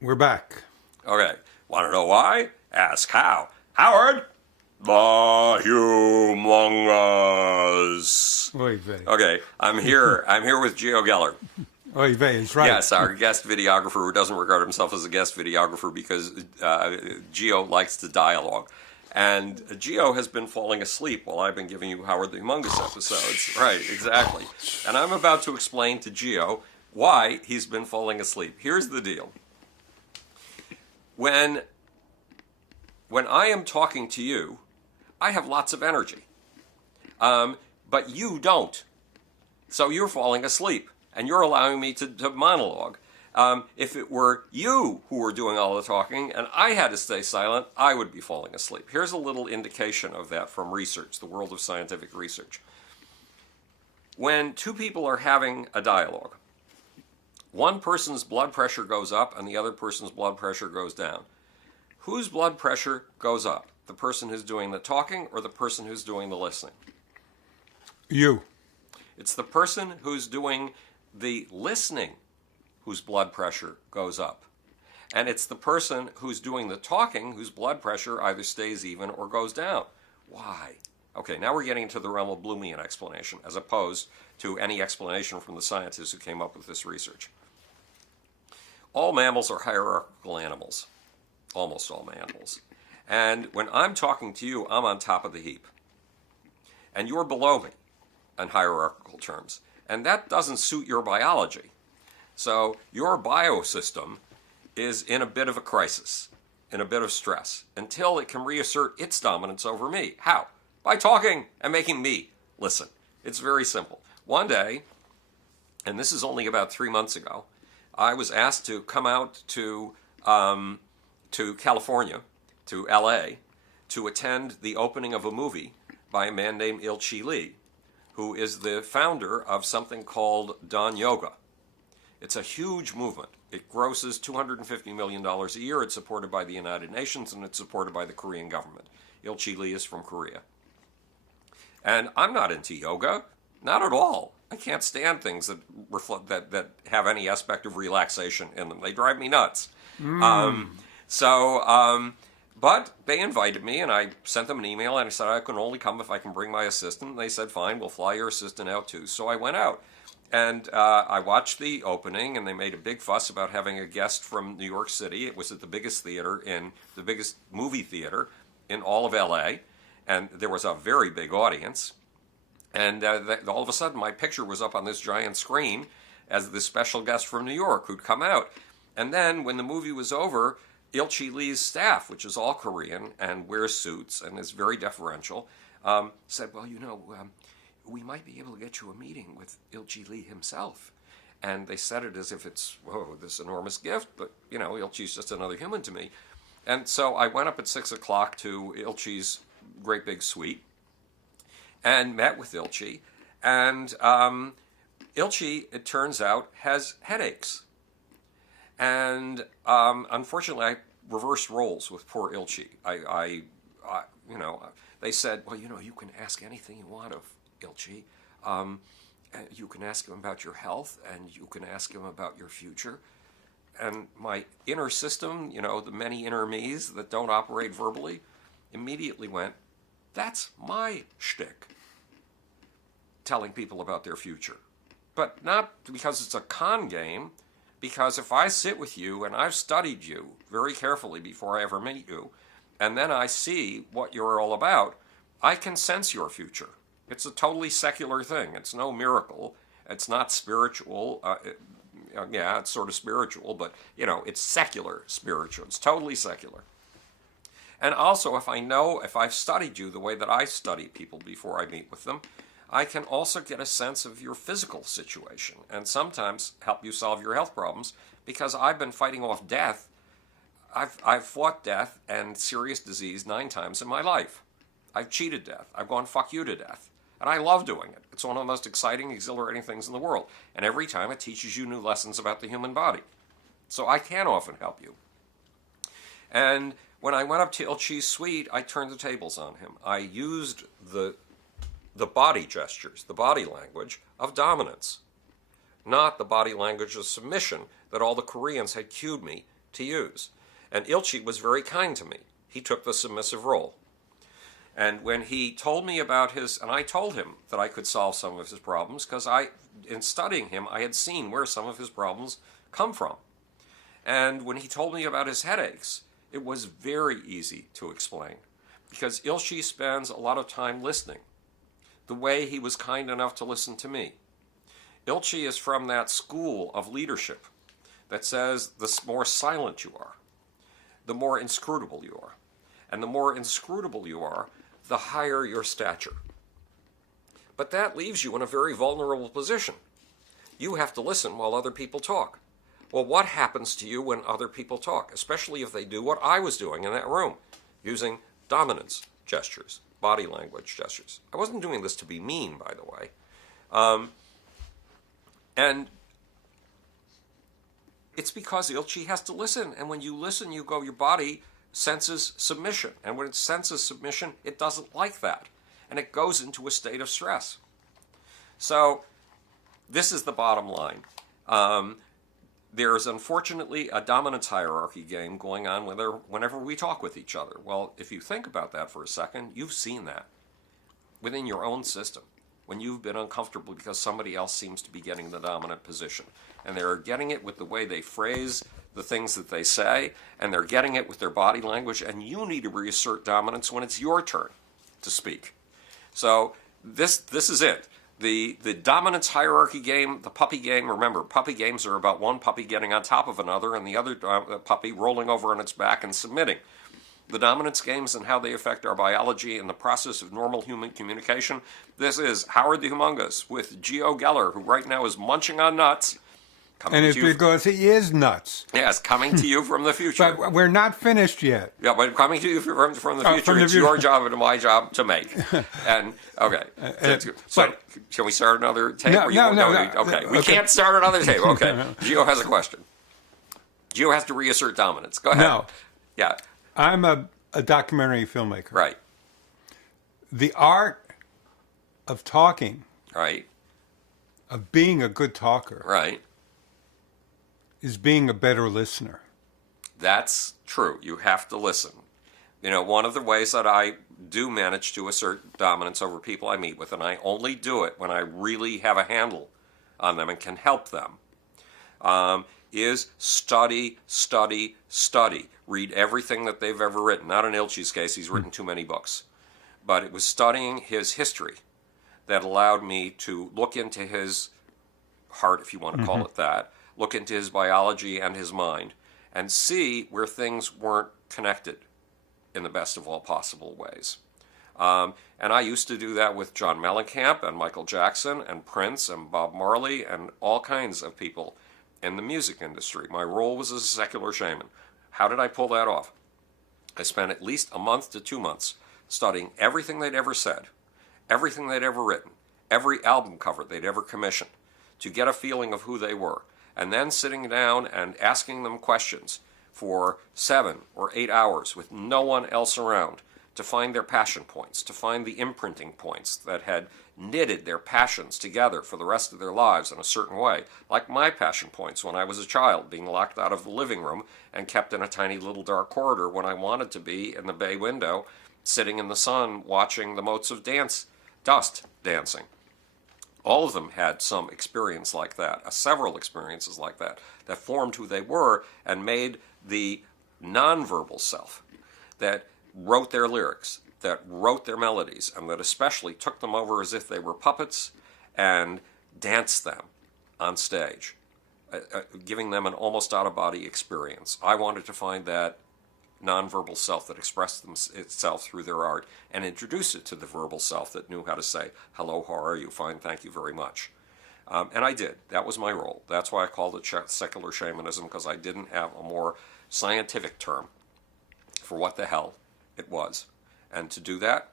We're back. Okay. Want to know why? Ask how. Howard, the humongous. Oy vey. Okay, I'm here. I'm here with Gio Geller. Oy vey is right. Yes, our guest videographer who doesn't regard himself as a guest videographer because Gio likes to dialogue. And Gio has been falling asleep while I've been giving you Howard the Humongous episodes. Right, exactly. And I'm about to explain to Gio why he's been falling asleep. Here's the deal. When I am talking to you, I have lots of energy. But you don't. So you're falling asleep, and you're allowing me to monologue. If it were you who were doing all the talking and I had to stay silent, I would be falling asleep. Here's a little indication of that from research, the world of scientific research. When two people are having a dialogue, one person's blood pressure goes up and the other person's blood pressure goes down. Whose blood pressure goes up? The person who's doing the talking or the person who's doing the listening? You. It's the person who's doing the listening whose blood pressure goes up. And it's the person who's doing the talking whose blood pressure either stays even or goes down. Why? Okay, now we're getting into the realm of Bloomian explanation, as opposed to any explanation from the scientists who came up with this research. All mammals are hierarchical animals. Almost all mammals. And when I'm talking to you, I'm on top of the heap. And you're below me in hierarchical terms. And that doesn't suit your biology. So your biosystem is in a bit of a crisis, in a bit of stress, until it can reassert its dominance over me. How? By talking and making me listen. It's very simple. One day, and this is only about 3 months ago, I was asked to come out to California, to LA, to attend the opening of a movie by a man named Il-Chi Lee, who is the founder of something called Dawn Yoga. It's a huge movement. It grosses $250 million a year. It's supported by the United Nations, and it's supported by the Korean government. Il-Chi Lee is from Korea. And I'm not into yoga, not at all. I can't stand things that reflect that have any aspect of relaxation in them. They drive me nuts. But they invited me, and I sent them an email, and I said I can only come if I can bring my assistant. And they said, fine, we'll fly your assistant out too. So I went out. And I watched the opening, and they made a big fuss about having a guest from New York City. It was at the biggest movie theater in all of LA, and there was a very big audience. And all of a sudden, my picture was up on this giant screen as the special guest from New York who'd come out. And then, when the movie was over, Il-Chi Lee's staff, which is all Korean and wears suits and is very deferential, said, well, we might be able to get you a meeting with Il-Chi Lee himself. And they said it as if it's, whoa, this enormous gift, but, Il-Chi's just another human to me. And so I went up at 6 o'clock to Il-Chi's great big suite and met with Il-Chi. And Il-Chi, it turns out, has headaches. And unfortunately, I reversed roles with poor Il-Chi. They said, well, you can ask anything you want of Il-Chi. You can ask him about your health, and you can ask him about your future. And my inner system, the many inner me's that don't operate verbally, immediately went, that's my shtick, telling people about their future. But not because it's a con game, because if I sit with you and I've studied you very carefully before I ever meet you, and then I see what you're all about, I can sense your future. It's a totally secular thing. It's no miracle. It's not spiritual. It's sort of spiritual, but, it's secular spiritual. It's totally secular. And also, if I've studied you the way that I study people before I meet with them, I can also get a sense of your physical situation and sometimes help you solve your health problems because I've been fighting off death. I've fought death and serious disease 9 times in my life. I've cheated death. I've gone fuck you to death. And I love doing it. It's one of the most exciting, exhilarating things in the world. And every time it teaches you new lessons about the human body. So I can often help you. And when I went up to Il-Chi's suite, I turned the tables on him. I used the body gestures, the body language of dominance, not the body language of submission that all the Koreans had cued me to use. And Ilchi was very kind to me. He took the submissive role. And when he told me about and I told him that I could solve some of his problems, because in studying him, I had seen where some of his problems come from. And when he told me about his headaches, it was very easy to explain, because Ilchi spends a lot of time listening, the way he was kind enough to listen to me. Ilchi is from that school of leadership that says the more silent you are, the more inscrutable you are. And the more inscrutable you are, the higher your stature. But that leaves you in a very vulnerable position. You have to listen while other people talk. Well, what happens to you when other people talk, especially if they do what I was doing in that room, using dominance gestures, body language gestures? I wasn't doing this to be mean, by the way. And it's because Ilchi has to listen. And when you listen, your body senses submission. And when it senses submission, it doesn't like that. And it goes into a state of stress. So this is the bottom line. There is unfortunately a dominance hierarchy game going on whenever we talk with each other. Well, if you think about that for a second, you've seen that within your own system when you've been uncomfortable because somebody else seems to be getting the dominant position. And they're getting it with the way they phrase the things that they say, and they're getting it with their body language, and you need to reassert dominance when it's your turn to speak. So this is it. The dominance hierarchy game, the puppy game, remember, puppy games are about one puppy getting on top of another and the other puppy rolling over on its back and submitting. The dominance games and how they affect our biology and the process of normal human communication. This is Howard the Humongous with Geo Geller, who right now is munching on nuts. And it's because he is nuts. Yes, coming to you from the future. But we're not finished yet. Yeah, but coming to you from the future, it's your job and my job to make. And, okay. So, shall we start another tape? No. Okay, we can't start another tape. Okay. Gio has a question. Gio has to reassert dominance. Go ahead. No. Yeah. I'm a documentary filmmaker. Right. The art of talking, Right. of being a good talker, Right. is being a better listener. That's true. You have to listen. You know, one of the ways that I do manage to assert dominance over people I meet with, and I only do it when I really have a handle on them and can help them, is study, study, study. Read everything that they've ever written. Not in Ilchi's case, he's written too many books. But it was studying his history that allowed me to look into his heart, if you want to call it that, look into his biology and his mind, and see where things weren't connected in the best of all possible ways. And I used to do that with John Mellencamp and Michael Jackson and Prince and Bob Marley and all kinds of people in the music industry. My role was as a secular shaman. How did I pull that off? I spent at least a month to 2 months studying everything they'd ever said, everything they'd ever written, every album cover they'd ever commissioned, to get a feeling of who they were, and then sitting down and asking them questions for 7 or 8 hours with no one else around to find their passion points, to find the imprinting points that had knitted their passions together for the rest of their lives in a certain way, like my passion points when I was a child, being locked out of the living room and kept in a tiny little dark corridor when I wanted to be in the bay window, sitting in the sun watching the motes of dust dancing. All of them had some experience like that, several experiences like that, that formed who they were and made the nonverbal self that wrote their lyrics, that wrote their melodies, and that especially took them over as if they were puppets and danced them on stage, giving them an almost out-of-body experience. I wanted to find that nonverbal self that expressed itself through their art and introduce it to the verbal self that knew how to say, hello, how are you? Fine, thank you very much. And I did. That was my role. That's why I called it secular shamanism, because I didn't have a more scientific term for what the hell it was. And to do that,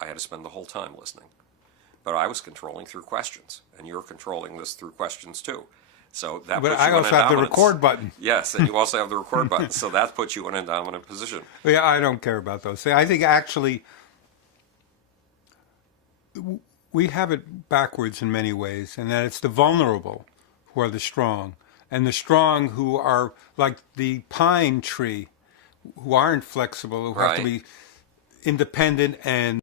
I had to spend the whole time listening. But I was controlling through questions, and you're controlling this through questions too. So that But puts I you in also a have the dominance. record button. Yes, and you also have the record button. So that puts you in a dominant position. Yeah, I don't care about those things. I think actually we have it backwards in many ways, and that it's the vulnerable who are the strong, and the strong who are like the pine tree, who aren't flexible, who have to Right. be independent and